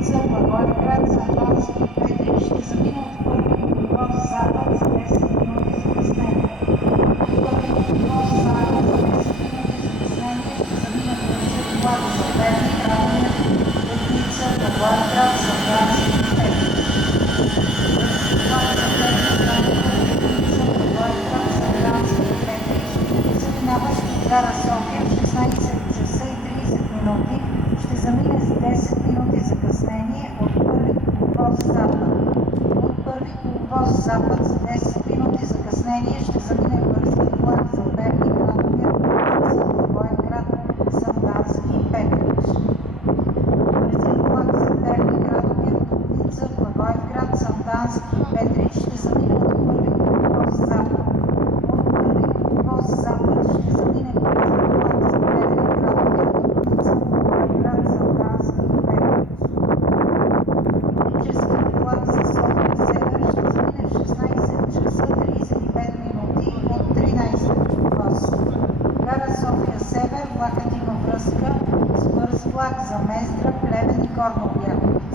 Дупница, Благоевград, Сандански, Петрич ще замина от първи коловоз запад за 10 минути закъснение. Първи коловоз запад за 10 минути закъснение ще замина бързият влак за Перник, Радомир, Дупница, Благоевград, Сандански, Петрич. Бързият влак за Перник, Радомир, Дупница, Благоевград, Сандански, Петрич заминаващ от гара София в 16 часа и 30 минути ще замине с 10 минути закъснение от първи коловоз запад. От първи коловоз запад с 10 минути закъснение ще замине бързият влак за Перник, Радомир, Дупница, Благоевград, Сандански и Петрич. Бързият влак за Перник, Радомир, Дупница, Благоевград, Сандански и Петрич ще замине от първи коловоз запад. От първи коловоз запад ще замине бързият влак за Перник, Радомир, Дупница, Благоевград, Сандански и Петрич. Митническият влак за София Север ще замине в 16 часа 35 минути от 13 коловоз. Гара София Север влакът има връзка с бърз влак за Мездра, Плевен и Горна Оряховица.